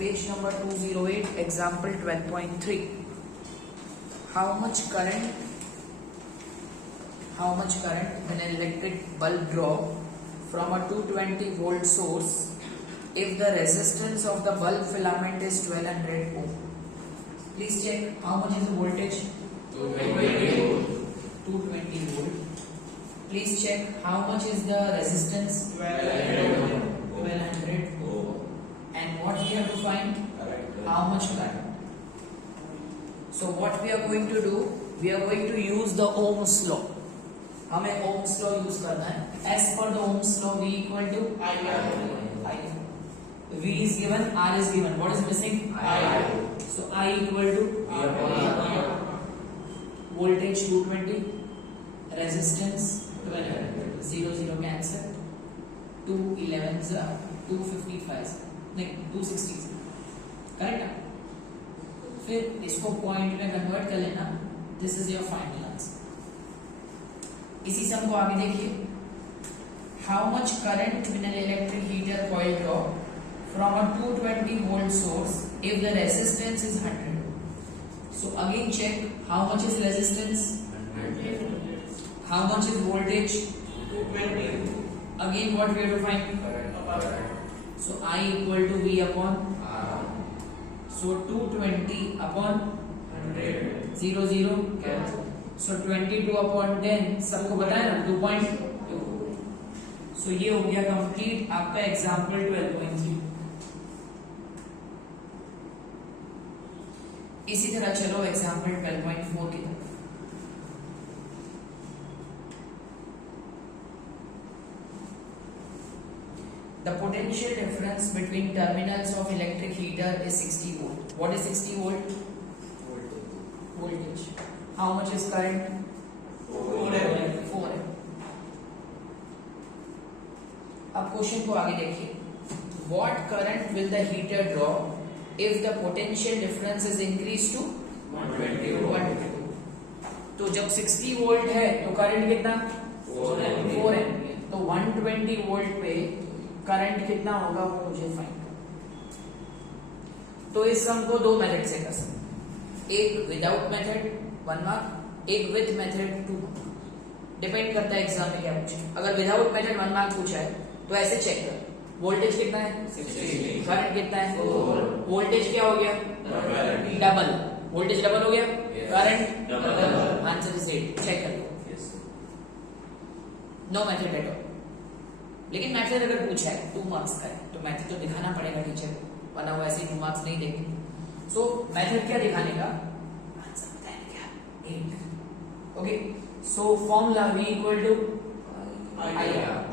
page number 208, example 12.3. How much current when an electric bulb draw from a 220 volt source if the resistance of the bulb filament is 1200 ohm? Please check how much is the voltage? 220 volt. Please check how much is the resistance? 1200 ohm. And what we have to find? How much current. So what we are going to do? We are going to use the Ohm's law. हमें Ohm's law use करना है. As per the Ohm's law, V equal to I. V is given, R is given. What is missing? I. So I equal to voltage 220, resistance 1200. 0 0 cancel. 2 11s are 255. नहीं 260. Correct है. फिर इसको point में convert कर लेना. This is your final answer. इसी sum को आगे देखिए. How much current with an electric heater coil draw from a 220 volt source if the resistance is 100. So again check how much is resistance, how much is voltage 220. Again what we have to find. So I equal to V upon R. So 220 upon 100. 0 0 cancel. So 22 upon 10 सबको बताया ना 2.2. So ये हो गया complete आपका example 12.3. इसी तरह चलो एग्जाम्पल 12.4 की तरफ. The potential difference between terminals of electric heater is 60 volt. What is 60 volt? Voltage. How much is current? 4 amp. अब क्वेश्चन को आगे देखिए. What current will the heater draw if the potential difference is increased to 122? तो जब 60 volt है तो current कितना? 4 ampere. तो 120 वोल्ट पे करंट कितना होगा वो मुझे फाइंड करना. तो इस सम को दो मेथड से कर सकते. एक विदाउट मेथड 1 मार्क, एक विद मेथड 2 मार्क. डिपेंड करता है एग्जाम में क्या पूछे. अगर विदाउट मेथड 1 मार्क पूछा है तो ऐसे चेक कर. वोल्टेज कितना है? 60. करंट कितना है? 4. वोल्टेज क्या हो गया? डबल. वोल्टेज डबल हो गया, current double. Answer is 8. Check कर लो. No method at all. लेकिन मैथड अगर पूछा है 2 मार्क्स का है तो मैथड तो दिखाना पड़ेगा टीचर, वरना वो ऐसे 2 मार्क्स नहीं देंगे. सो मैथड क्या दिखाने का? आंसर बताएंगे क्या? 8. Okay. So formula V equal to I.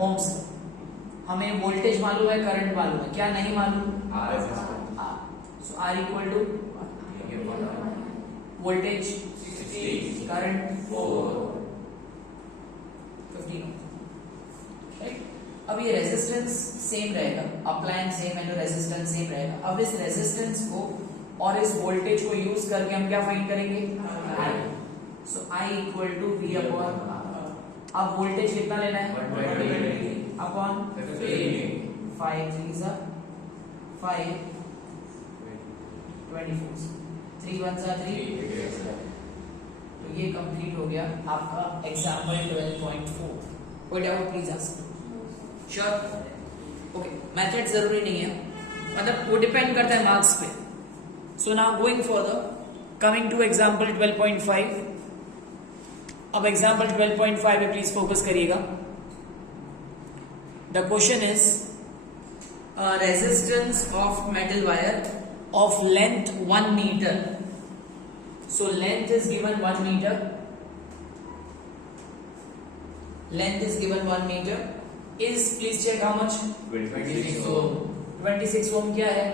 Ohms. हमें वोल्टेज मालूम है, करंट मालूम है, क्या नहीं मालूम? R. So R equal to voltage 60, current 4, 15. Right. अब ये रेजिस्टेंस सेम रहेगा, अप्लायंस सेम है तो रेजिस्टेंस सेम रहेगा. अब इस रेजिस्टेंस को और इस वोल्टेज को यूज करके हम क्या फाइंड करेंगे? I. So I equal to V upon. अब वोल्टेज कितना लेना है? 120 अपॉन 15. 5 3 5 24. 3 1 3. तो ये कंप्लीट हो गया आपका एग्जाम्पल 12.4. कोई doubt please ask. Sure. Okay. Method जरूरी नहीं है, मतलब वो डिपेंड करता है मार्क्स पे. So now going further, coming to example 12.5. अब एग्जाम्पल 12.5 पे प्लीज फोकस करिएगा. The question is resistance of metal wire of length 1 metre. So length is given 1 metre. Length is given 1 metre. Is please check how much? 26 ohm. 26 ohm क्या है?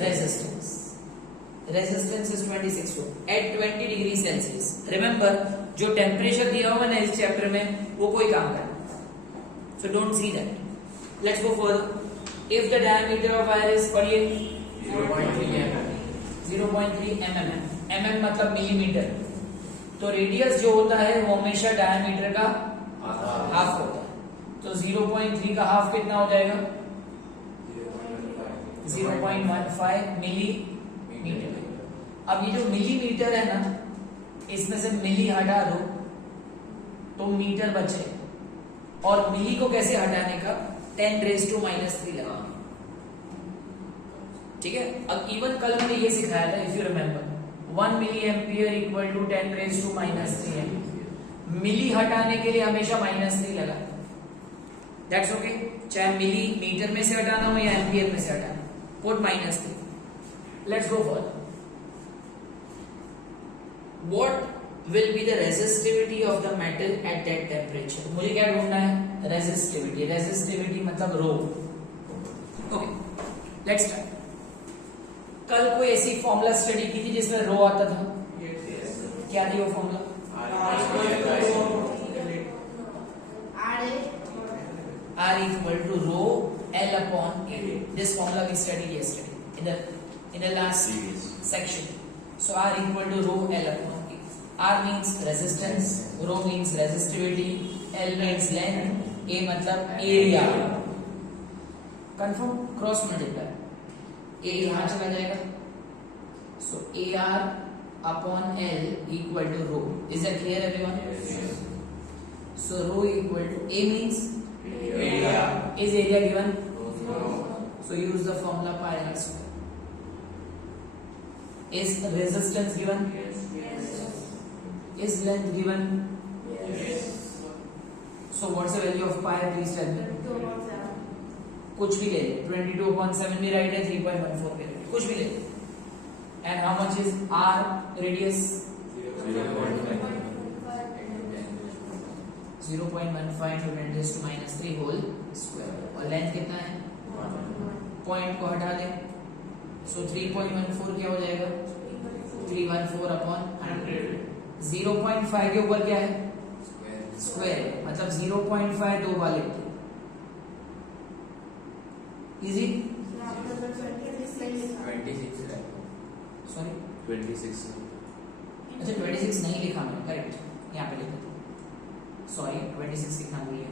Resistance. Resistance is 26 ohm at 20 degree Celsius. Remember, जो temperature दिया हुआ ना इस chapter में वो कोई काम का. So don't see that. Let's go further. If the diameter of wire is 0.3 mm. 0.3 mm. mm मतलब मिलीमीटर. तो रेडियस जो होता है वो हमेशा डायमीटर का हाफ होता है. तो 0.3 का हाफ कितना हो जाएगा? 0.15 मिलीमीटर। अब ये जो मिलीमीटर है ना, इसमें से मिली हटा दो तो मीटर बचे, और मिली को कैसे हटाने का, 10⁻³ लगा। ठीक है। अब इवन कल हमने ये सिखाया था, if you remember, 1 milli ampere equal to 10⁻³ milli हटाने के लिए हमेशा -3 लगा। दैट्स ओके, चाहे मिली मीटर में से हटाना हो या एम्पियर में से हटाना, put -3। Let's go for what will be the resistivity of the metal at that temperature. मुझे क्या ढूंढना है, रेजिस्टिविटी। रेजिस्टिविटी मतलब रो। Okay, let's start. कल कोई ऐसी फॉर्मूला स्टडी की थी जिसमें रो आता था? क्या थी वो formula? R equal to rho L upon A. This formula we studied yesterday in the last section. So R equal to rho L upon A. R means resistance, rho means resistivity, L means length, A मतलब area. Confirm? Cross multiply. A यहाँ चला जाएगा. So AR upon L equal to rho. Is that clear, everyone? Yes. So rho equal to A means area. Is area given? No. So use the formula pi r square. Is resistance given? Yes. Is length given? Yes. So what's the value of pi? Please tell me. कुछ भी ले ले, 22/7 भी right है, 3.14 भी right, कुछ भी ले ले। And how much is R radius? 0.15 into 10⁻³ whole square. और लेंथ कितना है? पॉइंट को हटा दे, सो 3.14 क्या हो जाएगा? 314/100। 0.5 के ऊपर क्या है? स्क्वायर, मतलब 0.5 दो बार लिखते। इजी? सॉरी 26। अच्छा 26 नहीं लिखा मैंने, करेक्ट, यहाँ पे लिखा था, सॉरी 26 लिखना भूल गया।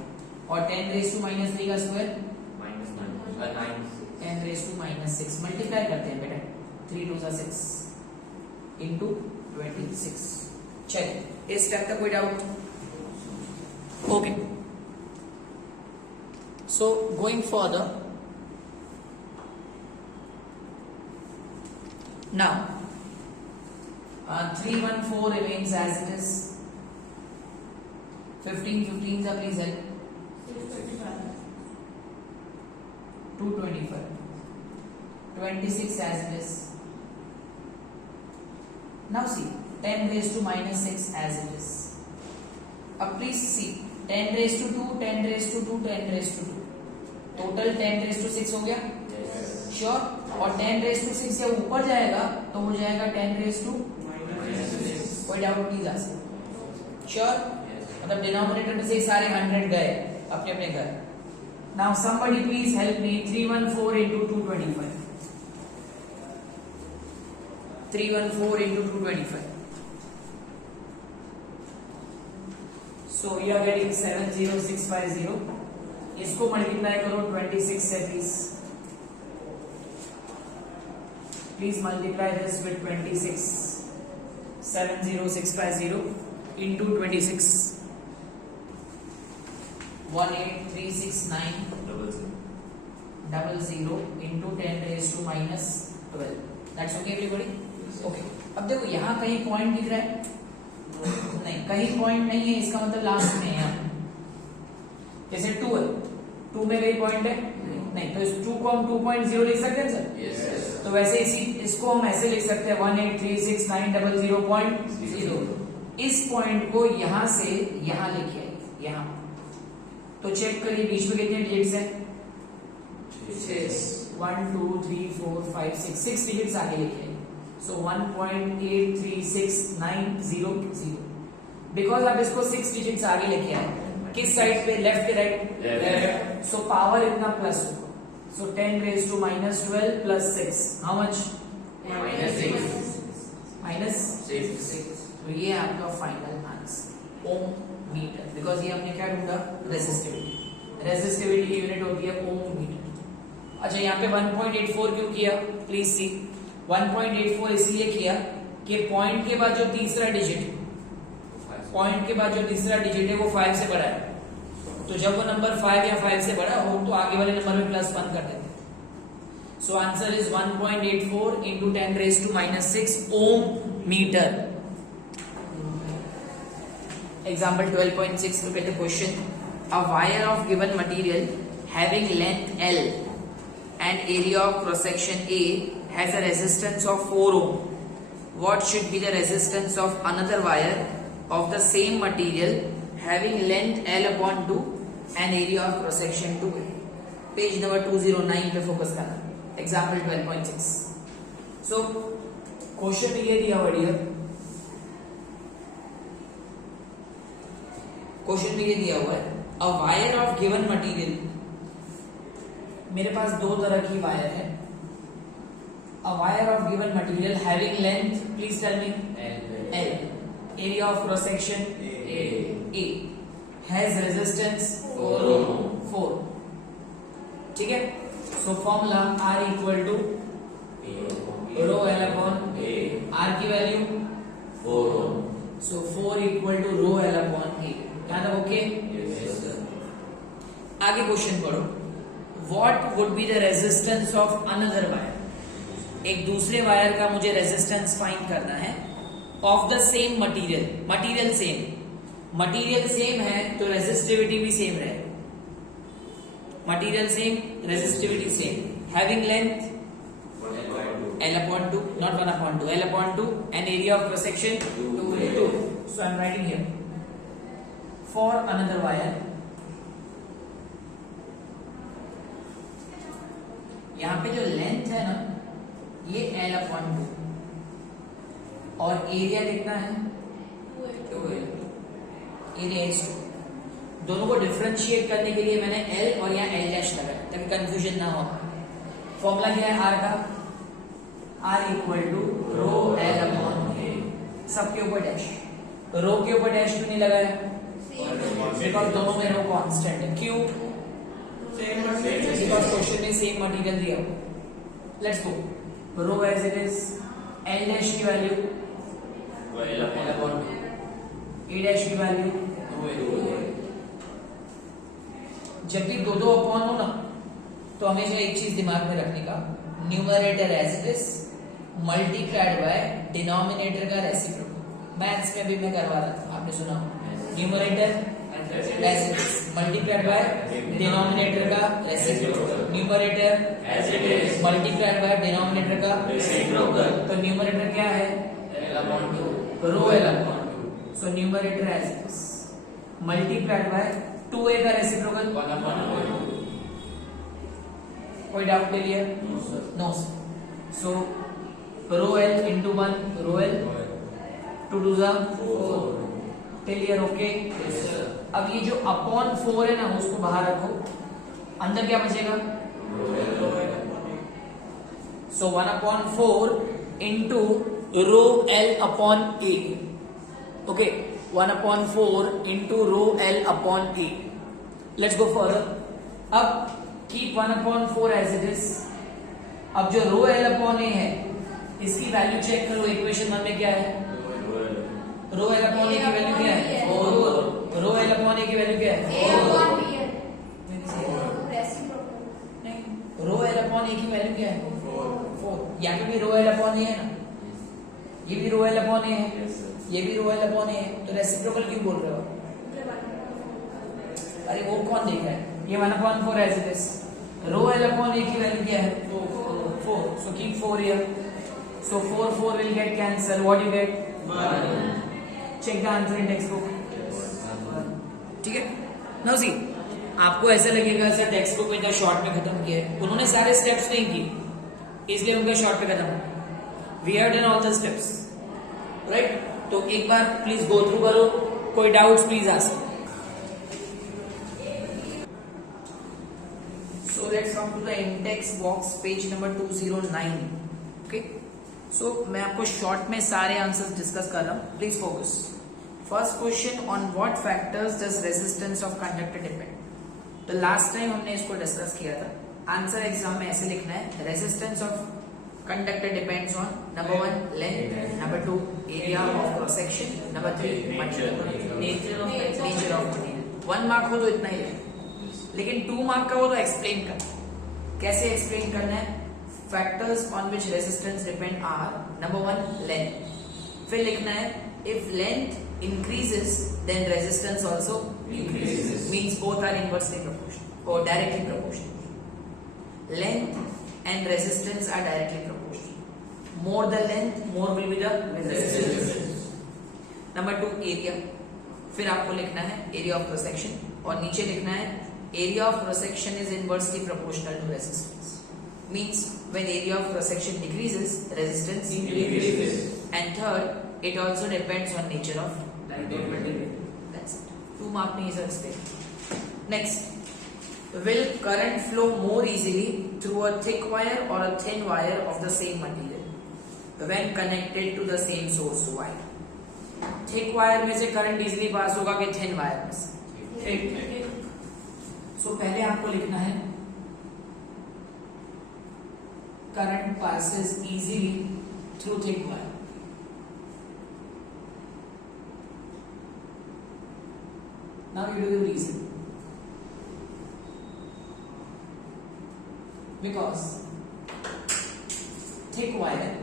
और 10⁻³ का स्क्वायर (10⁻⁻6) मल्टीप्लाई करते हैं बेटा, 3 2 6 इंटू 26। चलिए, इस स्टेप तक कोई doubt? Okay, so going further now 314 remains as it is. 15 का please help. 225. 26 as it is. Now see, 10⁻⁻6 as it is. अब please see, 10⁻², 10⁻², 10⁻². Total 10⁻6 हो गया? श्योर? और 10⁻6 से ऊपर जाएगा तो हो जाएगा 10⁻⁻⁻। कोई डाउट नहीं जा सकता? श्योर? मतलब डिनोमिनेटर में से ही सारे 100 गए अपने अपने घर। Now somebody please help me, 314 into 225। 314 into 225। So you are getting 70650। इसको मल्टीप्लाई करो 26 से please. Please multiply this with 26. 70650 into 26. 1836900 into 10⁻⁻12. That's okay everybody? Okay. अब देखो यहाँ कहीं पॉइंट दिख रहा है? नहीं, कहीं पॉइंट नहीं है, इसका मतलब लास्ट में है। जैसे 2 है, 2 में कहीं पॉइंट है? नहीं, तो इस 2 को हम 2.0 लिख सकते हैं सर? Yes. तो वैसे इसको हम ऐसे लिख सकते हैं 1836900.0। इस पॉइंट को यहां से यहां लिखिए, यहां। तो चेक करिए बीच में कितने डिजिट्स हैं? 1 2 3 4 5 6 डिजिट्स आगे लिखिए। सो 1.836900। बिकॉज आप इसको 6 डिजिट्स आगे लिखे हैं, किस साइड पे? लेफ्ट के राइट? लेफ्ट। सो पावर इतना प्लस होगा। So 10⁻⁻12 plus 6. How much? -6. तो ये आपका final answer, ohm metre. Because ये हमने क्या ढूंढा? रेजिस्टिविटी। रेजिस्टिविटी की यूनिट होती है ओम मीटर। अच्छा यहाँ पे 1.84 क्यों किया, प्लीज सी। 1.84 इसलिए किया कि पॉइंट के बाद जो तीसरा डिजिट है वो 5 से बड़ा है, तो जब वो नंबर 5 या 5 से बड़ा हो तो आगे वाले नंबर में +1 कर देते हैं। So answer is 1.84 into 10⁻⁻6 ohm metre. Example 12.6, look at the question. A wire of given material having length L and area of cross section A has a resistance of 4 ohm. What should be the resistance of another wire of the same material having length L upon 2 and area of cross section 2A? Page number 209 पे focus करना। Example 12.6. So question में ये दिया बढ़िया, question में ये दिया हुआ है a wire of given material. मेरे पास दो तरह की वायर है। A wire of given material having length, please tell me, L, area of cross section A, has resistance 4। ठीक है, so formula R equal to rho L upon R की value 4, सो 4 equal to rho L upon A। यहाँ तक okay? आगे question पढ़ो। What would be the resistance of another wire. एक दूसरे वायर का मुझे रेजिस्टेंस फाइंड करना है of the same material. Material same है तो रेजिस्टिविटी भी सेम रहे। Material same, resistivity same. Having length L upon 2, not 1 upon 2, L upon 2 and area of cross section 2. So I am writing here for another wire, यहाँ पे जो length है ना ये L upon 2 और एरिया कितना है 2, एरिया is 2। दोनों को डिफरेंशिएट करने के लिए मैंने L और यहाँ L डैश लगाया ताकि कंफ्यूजन ना हो। फॉर्मूला क्या है R का, R equal to rho L upon A, सबके ऊपर डैश। रो के ऊपर डैश क्यों नहीं लगाया, बिकॉज दोनों में रो कांस्टेंट है। क्यों, बिकॉज क्वेश्चन में सेम मटेरियल दिया हो। Let's go, rho as it is, L dash की value L upon A dash की वैल्यू 2। जब भी दो अपॉन हो ना तो हमेशा एक चीज दिमाग में रखने का, numerator as it is multiplied by denominator का रेसिप्रोकल। मैथ्स में भी मैं करवा रहा था, आपने सुना, numerator as it is multiplied by denominator का reciprocal. Numerator as it is multiplied by denominator का रेसिप्रोकल। तो न्यूमरेटर क्या है L upon 2, rho L upon 2। So numerator as it is multiplied by 2a का रेसिप्रोकल 1 upon 2। कोई doubt ले लिया? No sir. So rho L into 1 rho L, 2 2 4, clear? Okay. अब ये जो अपॉन 4 है ना उसको बाहर रखो, अंदर क्या बचेगा, so 1 upon 4 into rho L upon A। Okay, 1 upon 4 into rho L upon A। Let's go further. अब keep 1 upon 4 as it is। अब जो रो L upon A है इसकी वैल्यू चेक करो, इक्वेशन 1 में क्या है, रो L upon A की वैल्यू क्या है 4। रो L upon A की वैल्यू क्या है 4। रो L upon A की वैल्यू क्या है 4। यहाँ पे भी रो L upon A है ना, ये भी रो L upon A है, ये भी रो L upon A है, तो रेसिप्रोकल क्यों बोल रहे हो? अरे वो कौन देख रहा है, ये 1 upon 4 as it is. Rho L upon A की वैल्यू क्या है 4, so keep 4 here। So 4 will get cancelled, what you get 1। check the answer in textbook। ठीक है, नाउ सी, आपको ऐसा लगेगा सर टेक्स्ट बुक में इतना शॉर्ट में खत्म किया है, उन्होंने सारे स्टेप्स नहीं किए इसलिए उनका शॉर्ट में खत्म। We have done all the steps, right? तो एक बार प्लीज गो थ्रू करो, कोई doubts please ask. So let's come to the index box, page number 209। okay, so मैं आपको शॉर्ट में सारे आंसर्स डिस्कस कर रहा हूँ, please focus. First question, on what factors does resistance of conductor depend. तो लास्ट टाइम हमने इसको डिस्कस किया था, आंसर एग्जाम में ऐसे लिखना है, resistance of conductor depends on number 1 length, number 2 area of cross section, number 3 nature of material. 1 mark हो तो इतना ही लिखना, लेकिन 2 मार्क का हो तो एक्सप्लेन करना। कैसे एक्सप्लेन करना है? Factors on which resistance depend are number 1 length, फिर लिखना है if length increases then resistance also increases, means both are inversely proportional और directly proportional. Length and resistance are directly proportional, more the length more will be the resistance। Number 2 area, फिर आपको लिखना है area of cross section और नीचे लिखना है area of cross section is inversely proportional to resistance, means when area of cross section decreases resistance increases. And third it also depends on nature of material. That's it, 2 mark में ये सब एक्सप्लेन। Next, will current flow more easily through a thick wire or a thin wire of the same material when connected to the same source wire? Thick wire में से current easily पास होगा कि thin wire में से? Thick। So पहले आपको लिखना है current passes easily through thick wire। Now you do the reason. Because thick wire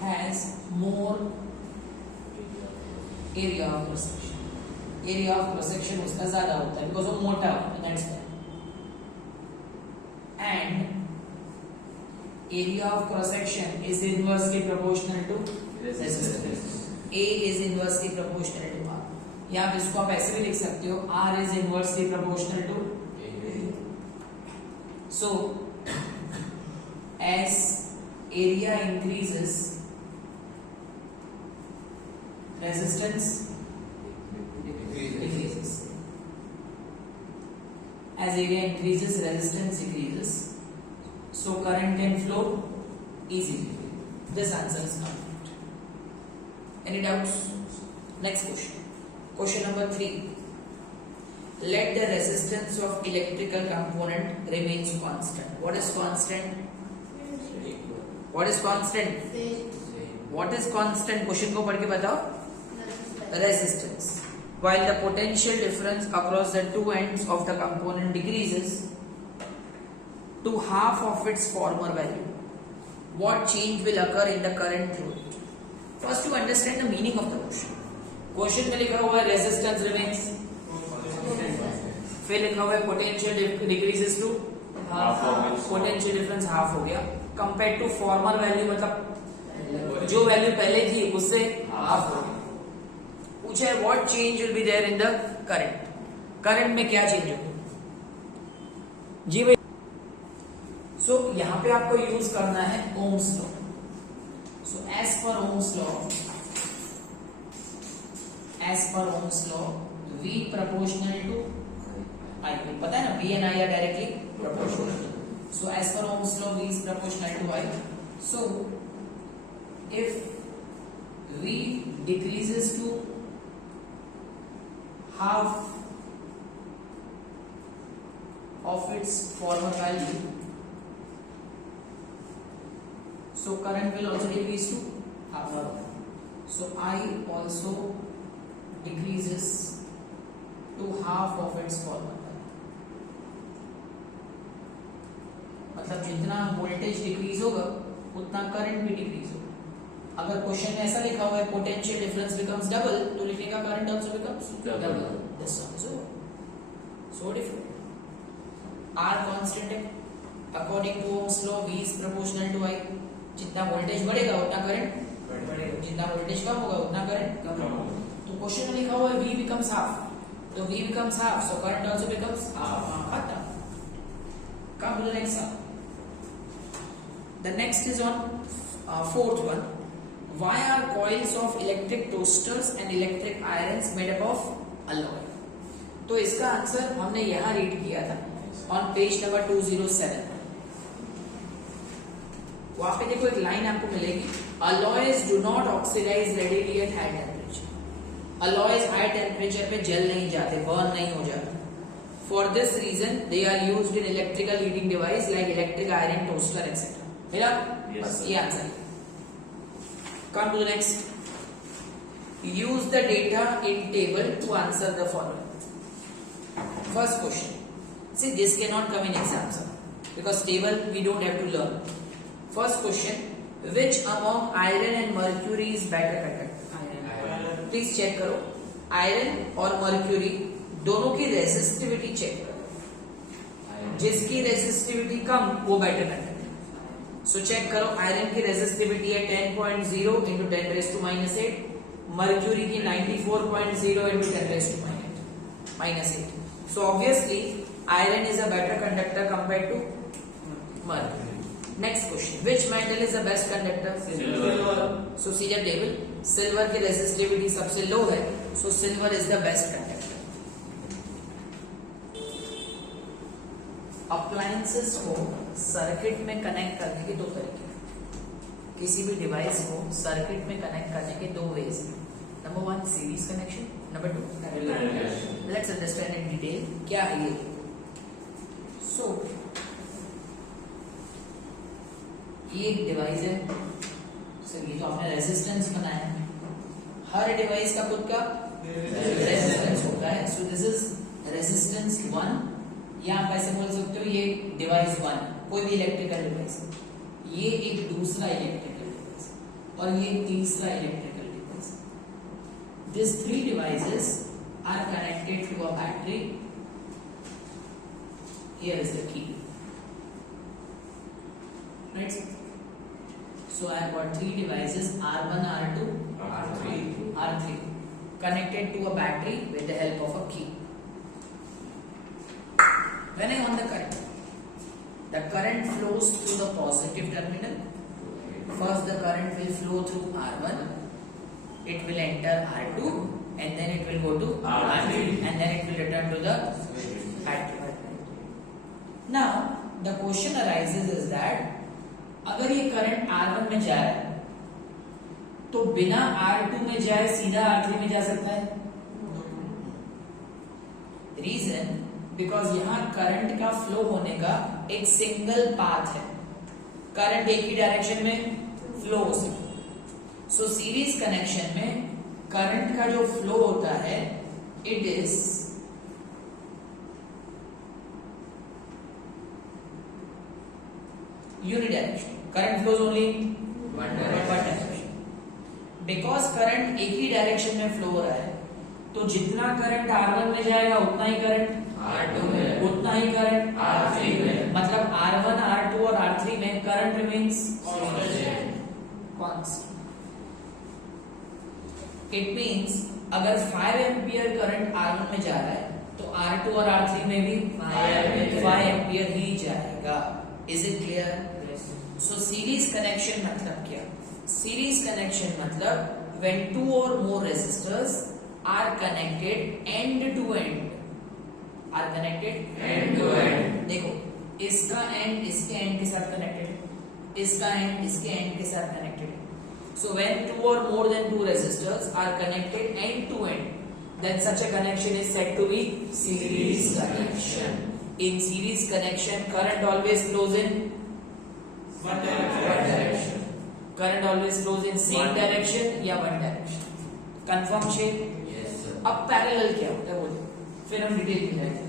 has more area of cross section, area of cross section उसका ज्यादा होता है because वो मोटा होता है, that's why। and area of cross section is inversely proportional to resistance। A is inversely proportional to R, या आप इसको आप ऐसे भी लिख सकते हो R is inversely proportional to So, as area increases, resistance decreases. As area increases, resistance decreases. So, current can flow easily. This answer is complete. Any doubts? Next question. Question number 3. Let the resistance of electrical component remains constant. What is constant? What is constant? What is constant? Question को पढ़ के बताओ। Resistance. While the potential difference across the two ends of the component decreases to half of its former value, what change will occur in the current through it? First, to understand the meaning of the question. Question में लिखा हुआ है resistance remains, फिर लिखा हुआ है potential decreases to potential difference half हो गया कंपेयर टू फॉर्मर वैल्यू, मतलब जो वैल्यू पहले थी उससे हाफ हो गया। पूछा है what change will be there in the current, current में क्या चेंज होगा जी भाई। सो यहां पे आपको यूज करना है ohm's law. So as per ohm's law V proportional to I, पता है ना V and I are directly proportional. So as per Ohm's law, V is proportional to I. So if V decreases to half of its former value, so current will also decrease to half. So I also decreases to half of its former value। मतलब जितना voltage decrease होगा उतना current भी decrease होगा। अगर question में ऐसा लिखा हुआ है पोटेंशियल डिफरेंस बिकम्स डबल, तो लिखने का current also becomes double. This sum is so different. R constant है according to Ohm's law, V is proportional to I। जितना वोल्टेज बढ़ेगा उतना करंट बढ़ेगा, जितना वोल्टेज कम होगा उतना करंट कम होगा। तो क्वेश्चन में लिखा हुआ है V बिकम्स हाफ, तो V becomes half, so current also becomes half. खत्म। Come to the next one. The next is on fourth one. Why are coils of electric toasters and electric irons made up of alloy? तो इसका answer हमने यहाँ read किया था on page number 207। वहां पे देखो एक लाइन आपको मिलेगी, alloys do not oxidize readily at high temperature। Alloys high temperature पे जल नहीं जाते, बर्न नहीं हो जाते। For this reason, they are used in electrical heating device like electric iron, toaster, etc. मिला? बस ये आंसर है. Come to the next. Use the data in table to answer the following. First question. See, this cannot come in exam, sir, because table we don't have to learn. First question. Which among iron and mercury is better conductor? Iron. Please check करो. Iron और mercury दोनों की resistivity check करो. जिसकी resistivity कम वो better conductor. So check करो. Iron की resistivity है 10.0 into 10 raised to -8. मर्क्यूरी की 94.0 into 10 raised to -8. So obviously iron is a better conductor compared to mercury. Next question. Which metal is the best conductor? Silver. So see the table. Silver की resistivity सबसे लो है. So silver is the best conductor. Appliances को circuit में connect करने के दो तरीके हैं. किसी भी डिवाइस को सर्किट में कनेक्ट करने के दो वेज हैं. Number 1 series connection, number 2 let's understand in detail क्या है ये. सो ये एक डिवाइस है. सर ये तो आपने रेजिस्टेंस बनाया है. हर डिवाइस का खुद का रेजिस्टेंस होता है. सो दिस इज रेजिस्टेंस 1. या आप ऐसे बोल सकते हो ये डिवाइस 1, कोई भी इलेक्ट्रिकल डिवाइस. ये एक दूसरा इलेक्ट्रिकल डिवाइस और ये तीसरा electrical device. This 3 devices are connected to a battery. Here is the key. Right? So I have got 3 devices R1, R2, R3 connected to a battery with the help of a key. When I on the current flows through the positive terminal. First the current will flow through R1, it will enter R2 and then it will go to R3 and then it will return to the battery. Now the question arises is that अगर ये current R1 में जा रहा है तो बिना R2 में जाए सीधा R3 में जा सकता है? रीजन बिकॉज यहां करंट का फ्लो होने का एक सिंगल पाथ है. करंट एक ही डायरेक्शन में फ्लो हो सकता. सो सीरीज कनेक्शन में करंट का जो फ्लो होता है it is unidirectional. Current flows only one direction. Because current एक ही डायरेक्शन में फ्लो हो रहा है तो जितना करंट R1 में जाएगा उतना ही करंट R2 में, उतना ही करंट R3 में. मतलब R1, R2 और R3 में current remains constant. It means अगर 5 एम्पियर करंट R1 में जा रहा है तो R2 और R3 में भी 5 एम्पियर ही जाएगा. Is it clear? So series connection मतलब क्या? सीरीज कनेक्शन मतलब when 2 or more resistors are connected end to end. Are connected end to end. देखो इसका एंड इसके एंड के साथ कनेक्टेड है, इसका एंड इसके एंड के साथ कनेक्टेड है. So when 2 or more than 2 resistors are connected end to end, then such a connection is said to be series connection. In series connection, current always flows in one direction. Current always flows in same direction या one direction. Confirm shape? Yes sir. अब parallel क्या होता है बोलो, फिर हम detail में जाएंगे.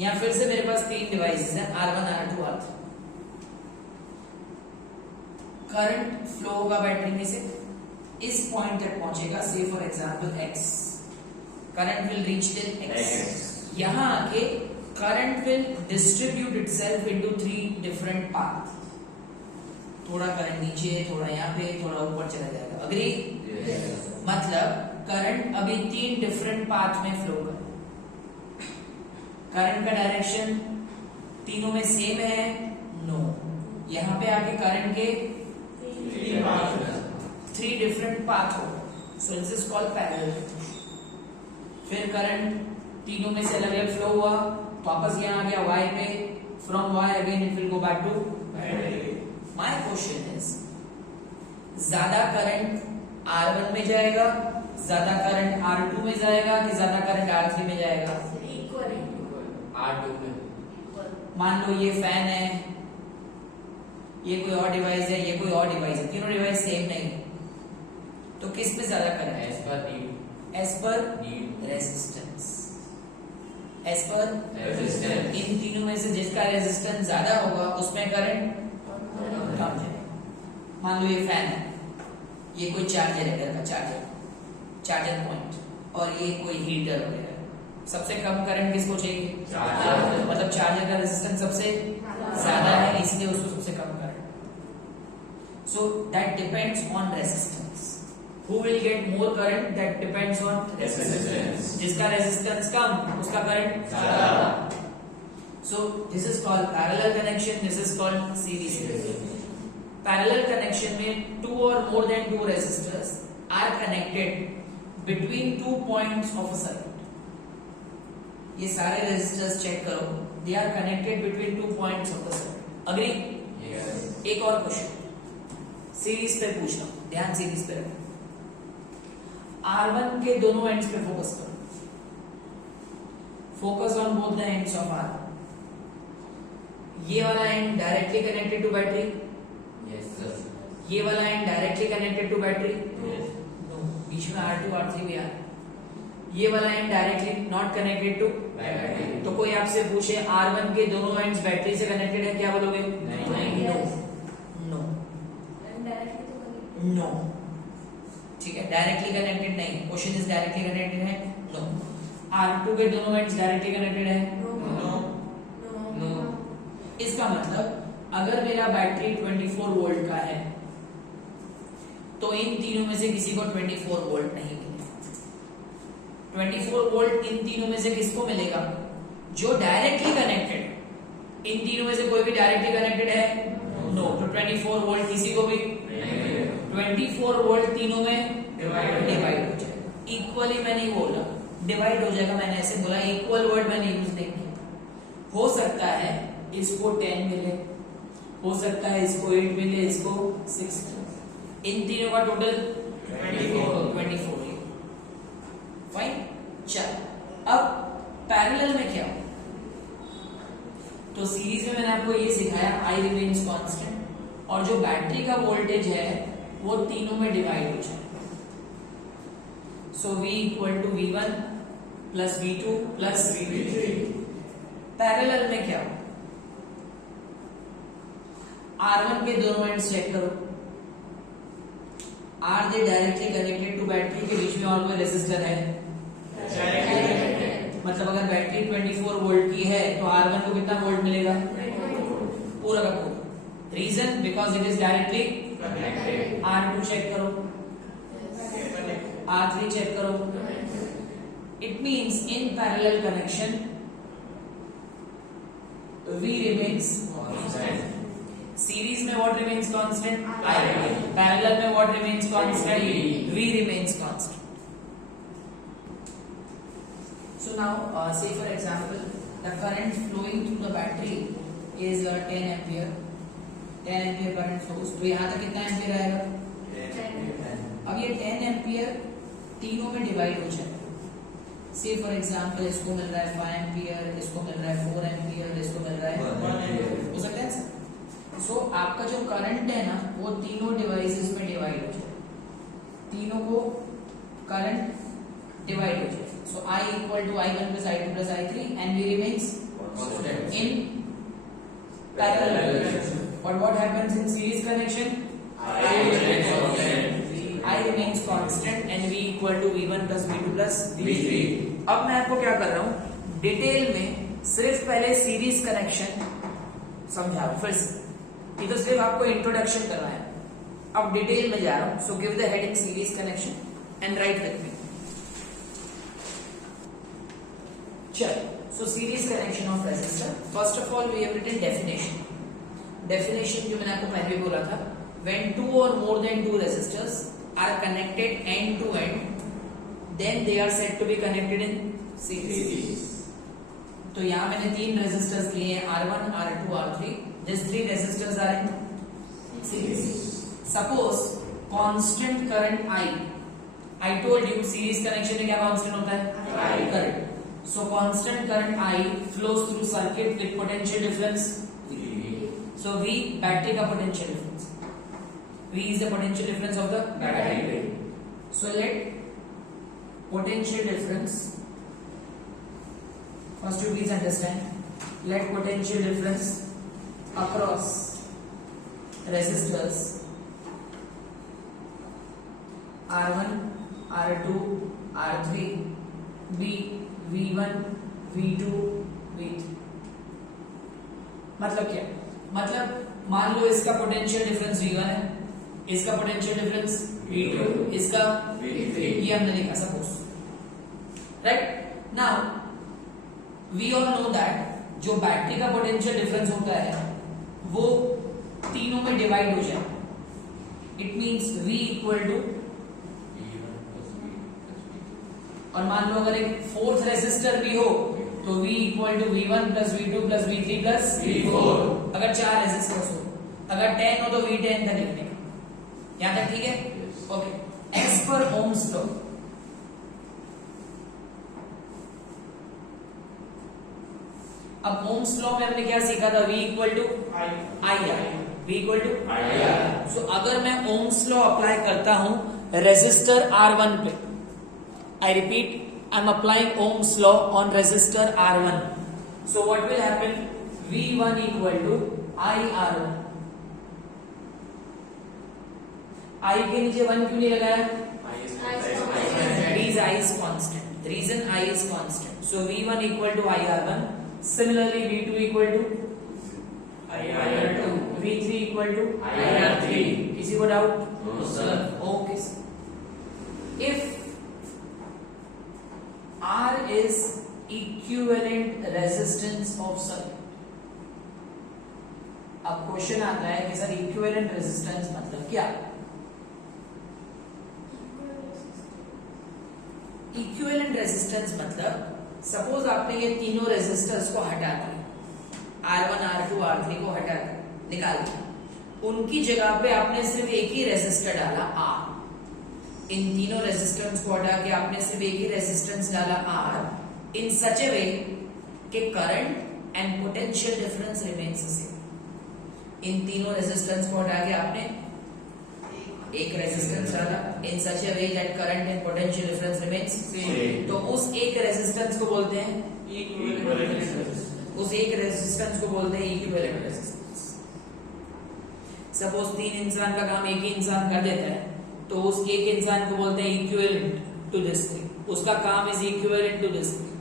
यहां फिर से मेरे पास 3 डिवाइसेस हैं R1, R2, R3. Current flow होगा बैटरी में से, इस पॉइंट तक पहुंचेगा. से for example X. Current will reach till X. यहां आके current will distribute itself into 3 different path. थोड़ा करंट नीचे, थोड़ा यहाँ पे, थोड़ा ऊपर चला जाएगा. अग्री? मतलब करंट अभी 3 डिफरेंट पाथ में फ्लो कर. करंट का डायरेक्शन तीनों में सेम है? नो. यहाँ पे आपके करंट के 3 डिफरेंट पाथ हो, सो दिस इज कॉल्ड पैरेलल। फिर करंट तीनों में से अलग अलग फ्लो हुआ, वापस यहाँ आ गया y पे, from y again it will go back to. My question is, ज्यादा करंट R1 में जाएगा, ज्यादा करंट R2 में जाएगा कि ज्यादा करंट R3 में जाएगा? R2 में। मान लो ये फैन है, ये कोई और डिवाइस है, ये कोई और डिवाइस है, तीनों डिवाइस सेम नहीं, तो किस में ज्यादा करंट है? As per resistance. As per resistance. इन तीनों में से जिसका रेजिस्टेंस ज्यादा होगा उसमें करंट कम जाएगा। मान लो ये फैन है, ये कोई चार्जर है, घर का चार्जर पॉइंट, और ये कोई हीटर वगैरह, सबसे कम करंट किसको चाहिए? चार्जर। मतलब चार्जर का रेजिस्टेंस सबसे ज्यादा है, इसलिए उसको सबसे कम current. So that depends on resistance. Who will get more current? That depends on resistance. जिसका रेजिस्टेंस कम उसका करंट ज्यादा। So this is called parallel connection. This is called series connection. Parallel connection में 2 or more than 2 resistors are connected between 2 points of a circuit. ये सारे resistors check करो, they are connected between 2 points of the circuit. Agree? Yes. एक और question series पे पूछ रहा हूं, ध्यान सीरीज पे रखो। R1 के दोनों एंड्स पे फोकस करो, focus on both the ends of R1। ये वाला end directly connected to battery, yes sir. ये वाला end directly connected to battery, yes. No, बीच में R2 R3 भी आ। ये वाला end directly not connected to battery. तो कोई आपसे पूछे R1 के दोनों एंड्स बैटरी से कनेक्टेड है, क्या बोलोगे? नहीं। नो नो नो, ठीक है, डायरेक्टली कनेक्टेड नहीं। क्वेश्चन इज डायरेक्टली कनेक्टेड है? नो। R2 के दोनों एंड्स डायरेक्टली कनेक्टेड है? नो। इसका मतलब अगर मेरा बैटरी 24 वोल्ट का है तो इन तीनों में से किसी को 24 वोल्ट नहीं मिलेगा। 24 वोल्ट इन तीनों में से किसको मिलेगा? जो डायरेक्टली कनेक्टेड। इन तीनों में से कोई भी डायरेक्टली कनेक्टेड है? नो। तो 24 वोल्ट किसी को भी 24 वोल्ट तीनों में डिवाइड हो जाएगा। इक्वली मैं नहीं बोला, डिवाइड हो जाएगा, मैंने ऐसे बोला, इक्वल वर्ड मैंने यूज नहीं किया। हो सकता है इसको 10 मिले, हो सकता है इसको 8 मिले, इसको 6 मिले। इन तीनों का टोटल 24। फाइन, चल। अब पैरेलल में क्या हो? तो सीरीज में मैंने आपको ये सिखाया, I रिमेन्स कांस्टेंट, और जो बैटरी का वोल्टेज है वो तीनों में डिवाइड हो जाए। So V equal to V1 plus V2 plus V3। Parallel में क्या हो? R1 के दोनों एंड्स चेक करो, are they directly connected to battery, के बीच में और कोई रेजिस्टर है? मतलब अगर बैटरी 24 वोल्ट की है तो R1 को कितना वोल्ट मिलेगा? पूरा का पूरा। Reason, because it is directly connected. R2 check करो, R3 चेक करो। It means in parallel connection V remains constant. Series में what remains constant? I। Parallel में what remains constant? V remains constant. So now, say for example, the current flowing through the battery is 10 ampere. 10 ampere current flows, तो यहाँ तक कितना ampere आएगा? 10। अब ये 10 ampere तीनों में डिवाइड हो जाएगा। से फॉर एग्जांपल इसको मिल रहा है 5 एम्पियर, इसको मिल रहा है 4 एम्पियर, इसको मिल रहा है 1 एम्पियर, हो सकता है सर? सो आपका जो करंट है ना वो तीनों डिवाइसेस में डिवाइड हो जाएगा, तीनों को करंट डिवाइड हो जाएगा। So I equal to I1 plus I2 plus I3 and V remains in parallel. But what happens in series connection? I remains constant and V equal to V1 plus V2 plus V3। अब मैं आपको क्या कर रहा हूँ, detail में सिर्फ पहले सीरीज कनेक्शन समझा, फिर ये तो सिर्फ आपको इंट्रोडक्शन करवाया, अब डिटेल में जा रहा हूँ। So give the heading series connection and right with me. चलो, so series connection of resistor. First of all, we have written definition. Definition जो मैंने आपको पहले बोला था, when two or more than two resistors are connected end to end, then they are said to be connected in series. तो यहाँ मैंने तीन रेजिस्टर्स लिए हैं R1, R2, R3. These three resistors are in series. Suppose constant current I told you series connection में क्या constant होता है? Current. So constant current I flows through circuit with potential difference V. So V battery का potential difference. V is the potential difference of the battery. So let potential difference. First you please understand. Let potential difference across resistors R1, R2, R3 be V1, V2, V3. मतलब क्या? मतलब मान लो इसका potential difference V1 है, इसका potential difference V2, इसका V3. ये हमने लिखा suppose, right? Now we all know that जो बैटरी का पोटेंशियल डिफरेंस होता है वो तीनों में डिवाइड हो जाए. It means V equal to, और मान लो अगर एक फोर्थ रेजिस्टर भी हो तो V equal to V1 plus V2 plus V3 plus V4. अगर चार रेजिस्टर्स हो, अगर 10 हो तो V10 तक लिखने का. यहां तक ठीक है? Okay. As per ohm's law, अब ओम्स लॉ में हमने क्या सीखा था? V equal to IR. V equal to IR. So अगर मैं ओम्स लॉ अप्लाई करता हूं रेजिस्टर R1 पे, I repeat, I am applying Ohm's law on resistor R1. So what will happen? V1 equal to IR1. I के नीचे 1 क्यों नहीं लगाया? I is constant. The reason I is constant. So V1 equal to IR1. Similarly V2 equal to IR2. V3 equal to IR3. किसी को doubt? No sir. Okay sir. If R is equivalent resistance of circuit. अब question आता है कि sir equivalent resistance मतलब क्या? Equivalent resistance मतलब suppose आपने ये तीनों रेजिस्टर्स को हटा दिया, R1, R2, R3 को हटा दिया, निकाल दिया, उनकी जगह पे आपने सिर्फ एक ही रेजिस्टर डाला R. इन तीनों रेजिस्टेंस को हटा के आपने सिर्फ एक ही रेजिस्टेंस डाला R in such a way कि current and potential difference remains same. इन तीनों रेजिस्टेंस को हटा के आपने एक रेजिस्टेंस डाला in such a way that current and potential difference remains same. तो उस एक रेजिस्टेंस को बोलते हैं इक्विवेलेंट रेजिस्टेंस. उस एक रेजिस्टेंस को बोलते हैं इक्विवेलेंट रेजिस्टेंस. सपोज तीन इंसान का काम एक ही इंसान कर देता है तो उस एक इंसान को बोलते हैं इक्विवेलेंट टू दिस थिंग. उसका काम is equivalent to this thing.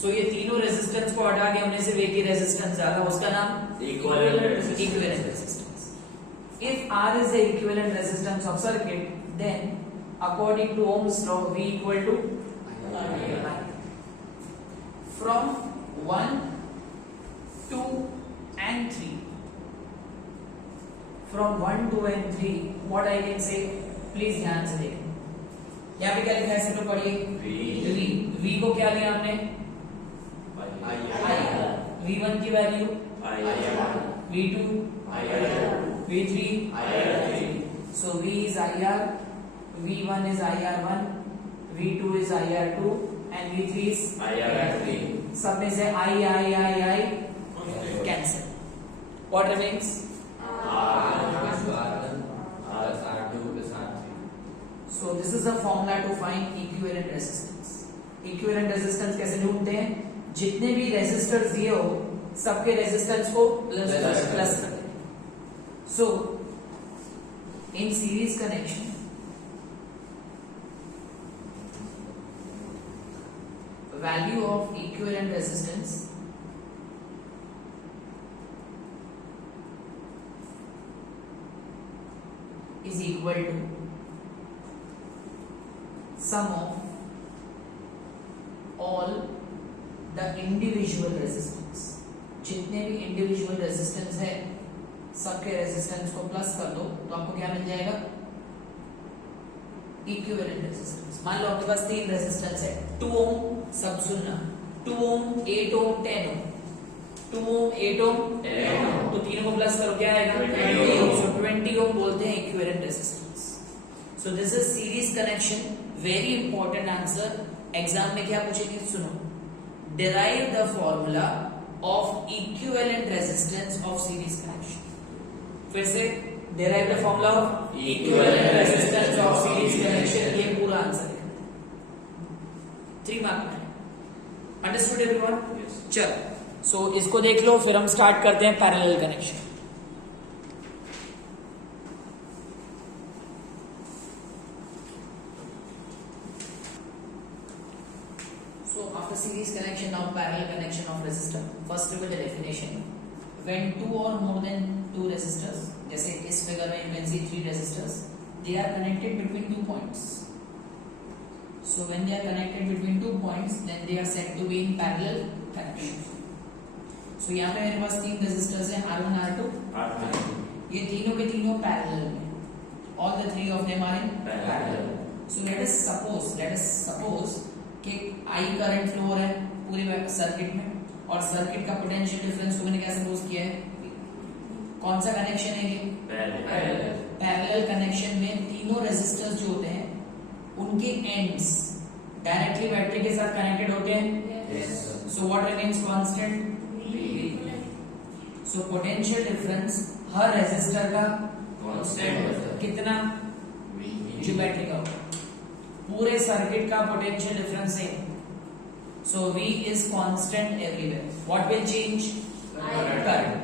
So ये तीनों रेजिस्टेंस को हटा के हमने सिर्फ एक ही रेजिस्टेंस डाला, उसका नाम equivalent resistance. If R is the equivalent resistance of circuit, then according to Ohm's law V equal to I. From 1, 2 and 3. From 1, 2 and 3, what I can say? Please ध्यान से देखें. यहाँ पे क्या लिखा है? सब लोग पढ़िए. V को क्या लिया हमने? IR. V1 की value IR. V2 IR. V3 IR3. So V is IR, V1 is IR1, V2 is IR2 and V3 is IR3. सब में से I cancel. What remains? R1 plus R1 plus R2 plus R3. So this is the formula to find equivalent resistance. Equivalent resistance कैसे ढूंढते हैं? जितने भी resistors दिए हो सबके रेजिस्टेंस को प्लस कर दें. So in series connection value of equivalent resistance is equal to sum of all the individual resistance. जितने भी इंडिविजुअल रेजिस्टेंस है सबके रेजिस्टेंस को प्लस कर दो तो आपको क्या मिल जाएगा, इक्विवेलेंट रेजिस्टेंस। मान लो आपके पास 3 रेजिस्टेंस है, 2 ओम, सब सुनना, 2 ओम, 8 ओम, 10 ओम, 2 ओम, 8 ओम, 10 ओम, तो तीनों को प्लस करो क्या आएगा, 20 ओम। सो 20 ओम बोलते हैं equivalent resistance. So this is series connection, very important answer. Exam में क्या पूछेंगे, सुनो, derive the formula of equivalent resistance of series connection. फिर से, derive the formula of equivalent resistance of series connection, ये पूरा आंसर है, 3 मार्क में। Understood everyone? चलो, सो इसको देख लो, फिर हम स्टार्ट करते हैं parallel connection. So after series connection, now parallel connection of resistor. First with the definition. When 2 or more than 2 resistors, जैसे इस फिगर में you can see 3 resistors, they are connected between 2 points. So when they are connected between 2 points, then they are said to be in parallel connection. So यहाँ पे मेरे पास 3 resistors हैं, R1, R2, ये तीनों के तीनों parallel में. All the 3 of them are in parallel. So let us suppose कि I करंट फ्लो हो रहा है पूरे सर्किट में, और सर्किट का पोटेंशियल डिफरेंस को मैंने क्या सपोज किया है, कौन सा कनेक्शन है ये, पैरेलल कनेक्शन में तीनों रेजिस्टर्स जो होते हैं उनके एंड्स डायरेक्टली बैटरी के साथ कनेक्टेड होते हैं। So what remains constant, so potential difference हर रेजिस्टर का कांस्टेंट कितना, जो बैटरी का होगा, पूरे सर्किट का पोटेंशियल डिफरेंस है। सो V is constant everywhere. What will change, current.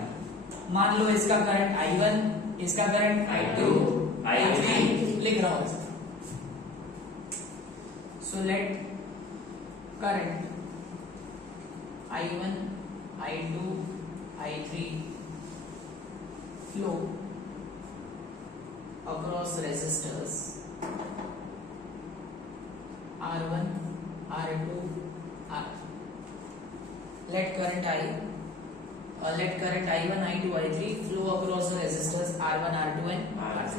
मान लो इसका करंट I1, इसका करंट I2, I3 लिख रहा हूं। So let current I1, I2, I3 flow across resistors R1, R2, R3. Let current I1, I2, I3 flow across the resistors R1, R2 and R3.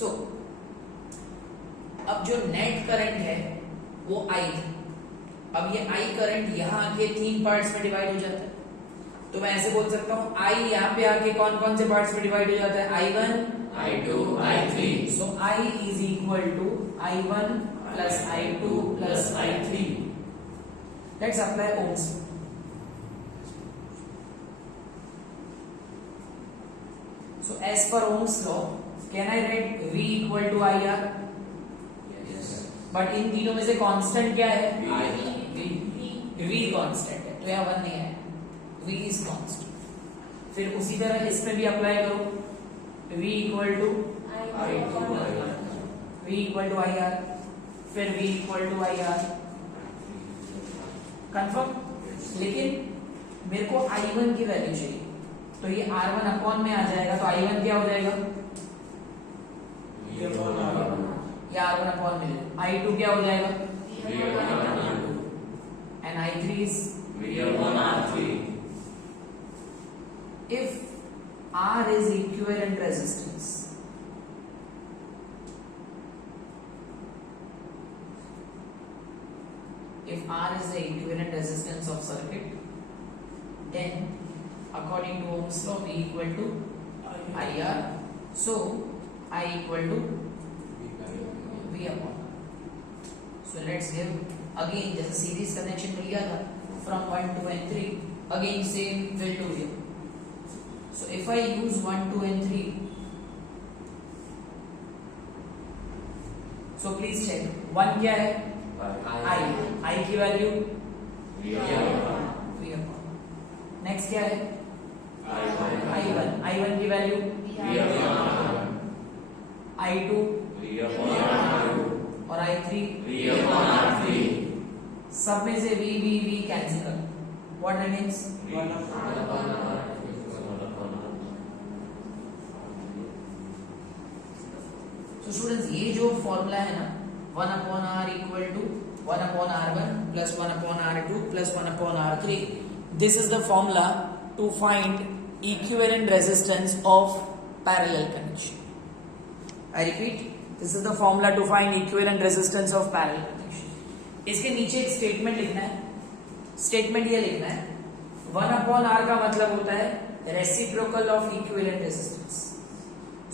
So, अब जो net current है वो I है। अब ये I करंट यहाँ आके 3 parts में डिवाइड हो जाता है, तो मैं ऐसे बोल सकता हूँ I यहाँ पे आके कौन कौन से पार्ट्स में डिवाइड हो जाता है, I1, I2, I3. So I is equal to I1 plus I2 plus I3. Let's apply Ohm's law. So as per Ohm's law, can I write V equal to IR? Yes. But इन तीनों में से constant क्या है, V constant है, तो यहाँ 1 नहीं है, V is कांस्टेंट। फिर उसी तरह इसमें भी अप्लाई करो, V equal to IR, फिर V equal to IR, confirm. लेकिन मेरे को I1 की वैल्यू चाहिए, तो ये R1 अपॉन में आ जाएगा, तो I1 क्या हो जाएगा, ये R1 अपॉन में, I2 क्या हो जाएगा, and I3 is V1R3. If R is equivalent resistance, if R is the equivalent resistance of circuit, then according to Ohm's law V equal to IR, so I equal to V upon R. So let's give again, जैसे series connection में लिया था from 1, 2 and 3, again same will do here. So if I use 1, 2 and 3, so please check, 1 क्या है, I की value V upon, next क्या है, I1 की वैल्यू I2 और I3, सब में से V कैंसिल कर, व्हाट रिमेन्स, तो स्टूडेंट्स ये जो फॉर्मूला है ना, 1 upon R equal to 1 upon R1 plus 1 upon R2 plus 1 upon R3, this is the formula to find equivalent resistance of parallel connection. I repeat, this is the formula to find equivalent resistance of parallel connection. इसके नीचे एक statement लिखना है. Statement ये लिखना है 1/r का मतलब होता है reciprocal of equivalent resistance.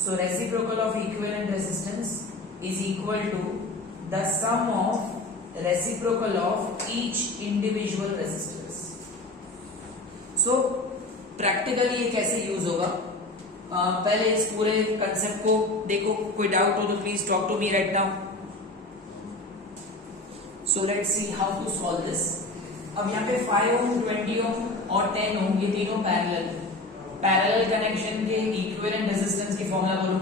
So reciprocal of equivalent resistance is equal to the sum of reciprocal of each individual resistance. So practically ये कैसे यूज होगा, पहले इस पूरे कंसेप्ट को देखो. कोई डाउट हो तो please talk to me right now. So let's see how to solve this. अब यहाँ पे 5 ओम, 20 ओम और 10 ओम ये तीनों पैरेलल कनेक्शन के इक्विवेलेंट रेजिस्टेंस की फॉर्मूला बोलो.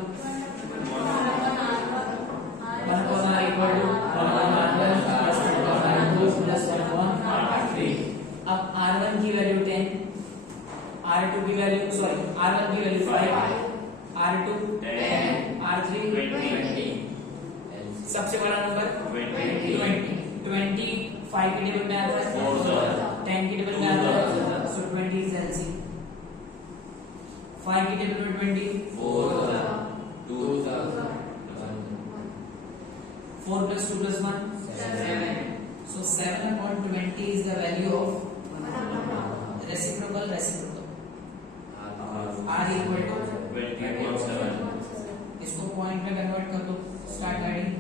1/r equal to 1/r plus 1/r2 plus 1/r3. अब R1 की वैल्यू 10, R2 की वैल्यू R1 की वैल्यू 5, R2 10, R3 20. सबसे बड़ा नंबर 20 5 के टेबल में आता है, 10 के टेबल में आता है, सो 20 इज एलसीएम. 5 के टेबल में 20 4 plus 2 plus 1 7. So 7/20 is the value of reciprocal. R equal to 20.7. इसको पॉइंट में कन्वर्ट कर दो. Start writing.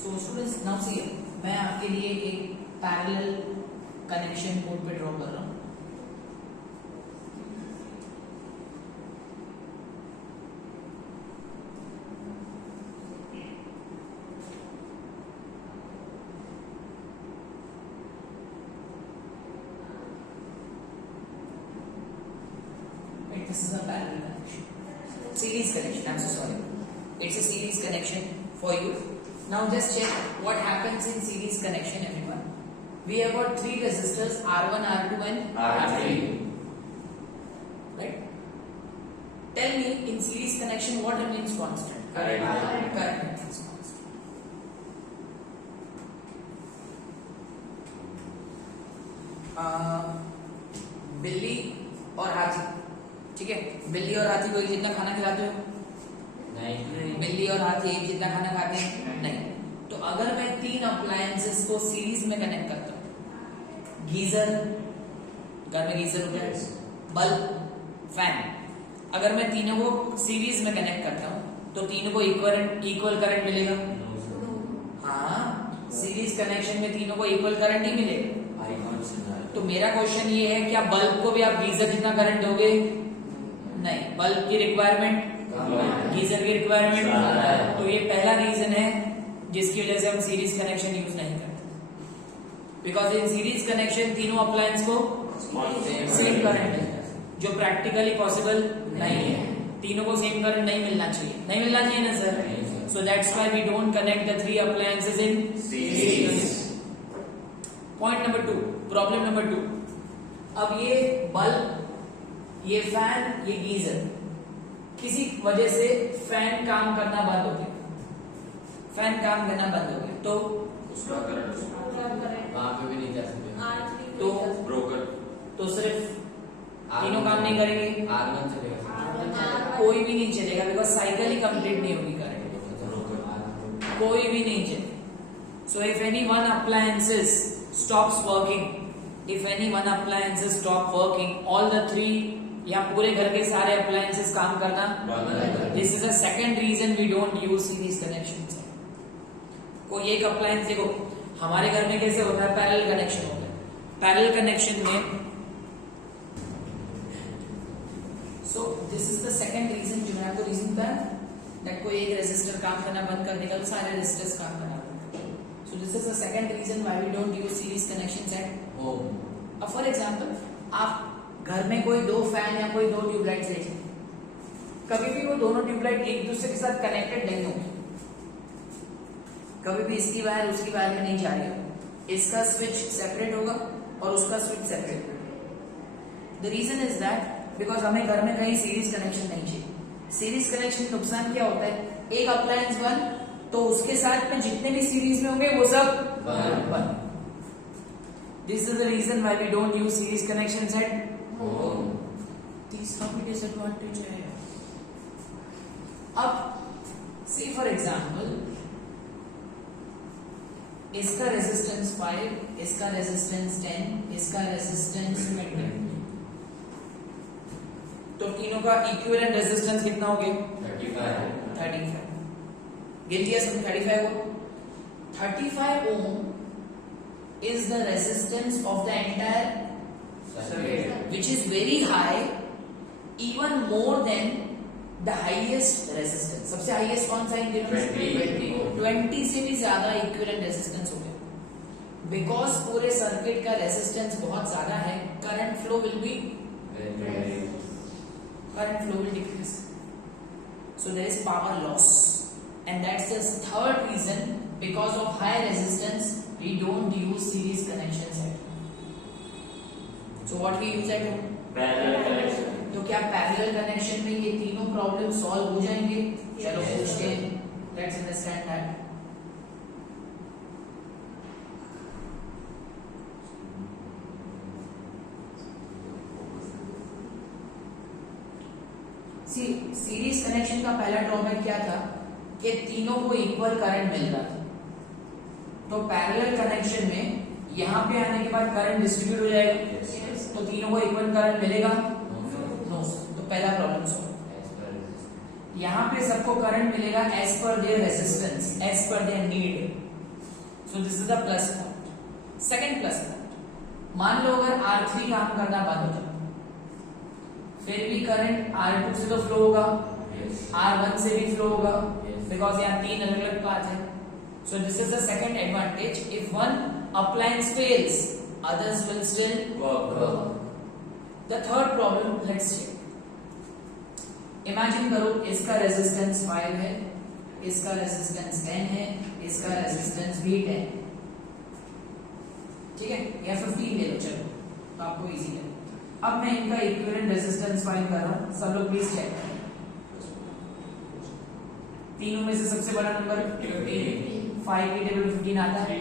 So students, now see, मैं आपके लिए एक पैरेलल कनेक्शन बोर्ड पे ड्रॉ कर रहा हूँ. This is a parallel connection. Series connection. I'm so sorry. It's a series connection for you. Now just check what happens in series connection, everyone. We have got 3 resistors R1, R2 and R3. Right? Tell me, in series connection what remains constant? Current remains constant. बिल्ली और हाथी. ठीक है, बिल्ली और हाथी को एक जितना खाना खिलाते हो? नहीं. बिल्ली और हाथी एक जितना खाना खाते हैं? नहीं. तो अगर मैं 3 अप्लायंसेस को सीरीज में कनेक्ट करता हूँ, गीजर, घर में गीजर होता है, बल्ब, फैन, अगर मैं तीनों को सीरीज में कनेक्ट करता हूँ तो तीनों को इक्वल करंट मिलेगा? हाँ, सीरीज कनेक्शन में तीनों को इक्वल करंट नहीं मिलेगा. तो मेरा क्वेश्चन ये है, क्या बल्ब को भी आप गीजर जितना करंट दोगे? नहीं. बल्ब की रिक्वायरमेंट गीजर की रिक्वायरमेंट. तो ये पहला रीजन है जिसकी वजह से हम सीरीज कनेक्शन यूज नहीं करते. बिकॉज इन सीरीज कनेक्शन तीनों अप्लायंस को सेम करंट मिलता है, जो प्रैक्टिकली पॉसिबल नहीं है. तीनों को सेम करंट नहीं मिलना चाहिए ना sir. So that's why we don't connect the 3 appliances in series. Point number 2, problem number 2. अब ये बल्ब, ये फैन, ये गीजर, किसी वजह से फैन काम करना बंद हो गया. तो उसका करंट वहां पे भी नहीं जा सकते. तो ब्रोकर तो सिर्फ तीनों काम नहीं करेंगे. R1 चलेगा, कोई भी नहीं चलेगा, बिकॉज साइकिल ही कंप्लीट नहीं होगी. करंट कोई भी नहीं चलेगा. So if any one appliances stops working, if any one appliances stop working, all the 3 या पूरे घर के सारे appliances काम करना. This is the second reason we don't use series connections. कोई एक appliance देखो, हमारे घर में कैसे होता है, पैरेलल कनेक्शन होता है. पैरेलल कनेक्शन में so this is the second reason जो मैंने आपको रीजन बताया, that कोई एक रेजिस्टर काम करना बंद करने का तो सारे रेजिस्टर्स काम करना. So this is the second reason why we don't use series connections at home. अब for example, आप घर में कोई 2 फैन या कोई 2 ट्यूबलाइट्स लीजिए, कभी भी वो दोनों ट्यूबलाइट एक दूसरे के साथ कनेक्टेड नहीं होगी. कभी भी इसकी वायर उसकी वायर में नहीं जा रही होगी. इसका स्विच सेपरेट होगा और उसका स्विच सेपरेट होगा. The reason is that because हमें घर में कहीं सीरीज कनेक्शन नहीं चाहिए. सीरीज कनेक्शन नुकसान क्या होता है, एक अप्लायंस बंद तो उसके साथ में जितने भी सीरीज में होंगे वो सब बंद. This is the reason why we don't use series connections at home. तीसरा भी डिसएडवांटेज है. अब say for example इसका रेजिस्टेंस 5, इसका रेजिस्टेंस 10, इसका रेजिस्टेंस 20. तो तीनों का इक्विवेलेंट रेजिस्टेंस कितना हो गया? 35. गिन लिया सब 35 को. 35 ohm is the resistance of the entire Circuit. which is very high, even more than the highest resistance. सबसे highest कौन सा है? 20 से भी ज्यादा इक्विवेलेंट रेजिस्टेंस हो गया. बिकॉज पूरे सर्किट का रेजिस्टेंस बहुत ज्यादा है, current flow will decrease. So there is power loss, and that's the third reason. Because of high resistance, we don't use series connections at home. So what we use at home? Parallel connection. तो क्या parallel connection में ये तीनों problem solve हो जाएंगे? चलो पूछते हैं. Let's understand that. Series connection का पहला ड्रॉबैक क्या था कि तीनों को इक्वल करंट मिल रहा था. तो पैरेलल कनेक्शन में यहाँ पे आने के बाद करंट डिस्ट्रीब्यूट हो जाएगा. तो तीनों को इक्वल करंट मिलेगा? नो. तो पहला प्रॉब्लम सॉल्व. यहाँ पे सबको करंट मिलेगा as per their resistance, as per their need. So this is the plus point. Second plus point, मान लो अगर R3 काम करना बंद हो जाए, फिर भी करंट R2 से तो फ्लो होगा, R1 से भी फ्लो होगा, बिकॉज यहाँ तीन अलग अलग पाथ है. So this is the second advantage. If one appliance fails, others will still work. The third problem, let's check. Imagine करो इसका रेजिस्टेंस 5 है, इसका रेजिस्टेंस 10 है, इसका रेजिस्टेंस भी 10. ठीक है, या 15 ले लो, चलो तो आपको इजी है. अब मैं इनका इक्विवेलेंट रेजिस्टेंस फाइंड कर रहा हूँ. सब लोग प्लीज चेक करें. तीनों में से सबसे बड़ा नंबर 15. 5 की टेबल में 15 आता है.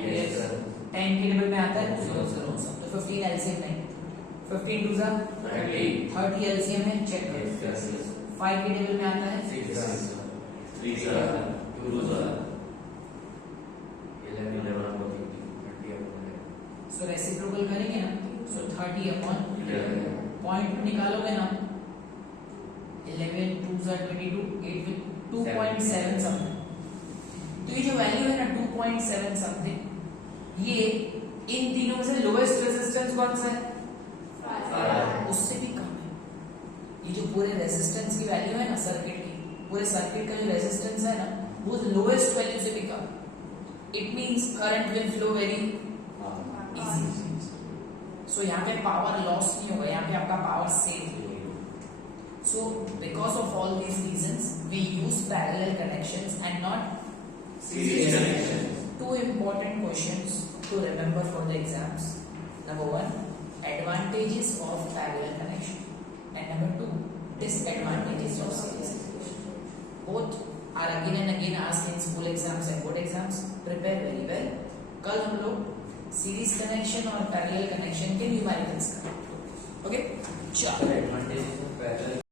10 की टेबल में आता है. तो 15 एलसीएम नहीं. 15 2 जा 30 एलसीएम है. चेक करो. 5 की टेबल में आता है 6. सो रेसिप्रोकल करेंगे ना. सो 30 अपॉन पॉइंट निकालोगे ना. 11 2 जा 22, 8 with 2.7 समथिंग. तो ये जो वैल्यू है ना 2.7 समथिंग, ये इन तीनों में से लोएस्ट रेजिस्टेंस कौन सा है? 5. उससे भी कम है. ये जो पूरे रेजिस्टेंस की वैल्यू है ना सर्किट की, पूरे सर्किट का जो रेजिस्टेंस है ना, वो लोएस्ट वैल्यू से भी कम. It means current will flow very easy. So यहाँ पे पावर लॉस नहीं होगा, यहाँ पे आपका पावर सेव होगा. So because of all these reasons, we use parallel connections and not Series connections. Two important questions to remember for the exams. Number 1, advantages of parallel connection, and number 2, disadvantages of series connection. Both are again and again asked in school exams and board exams. Prepare very well. कल हम लोग series connection और parallel connection के numericals करेंगे. Okay? चलो. Advantages of parallel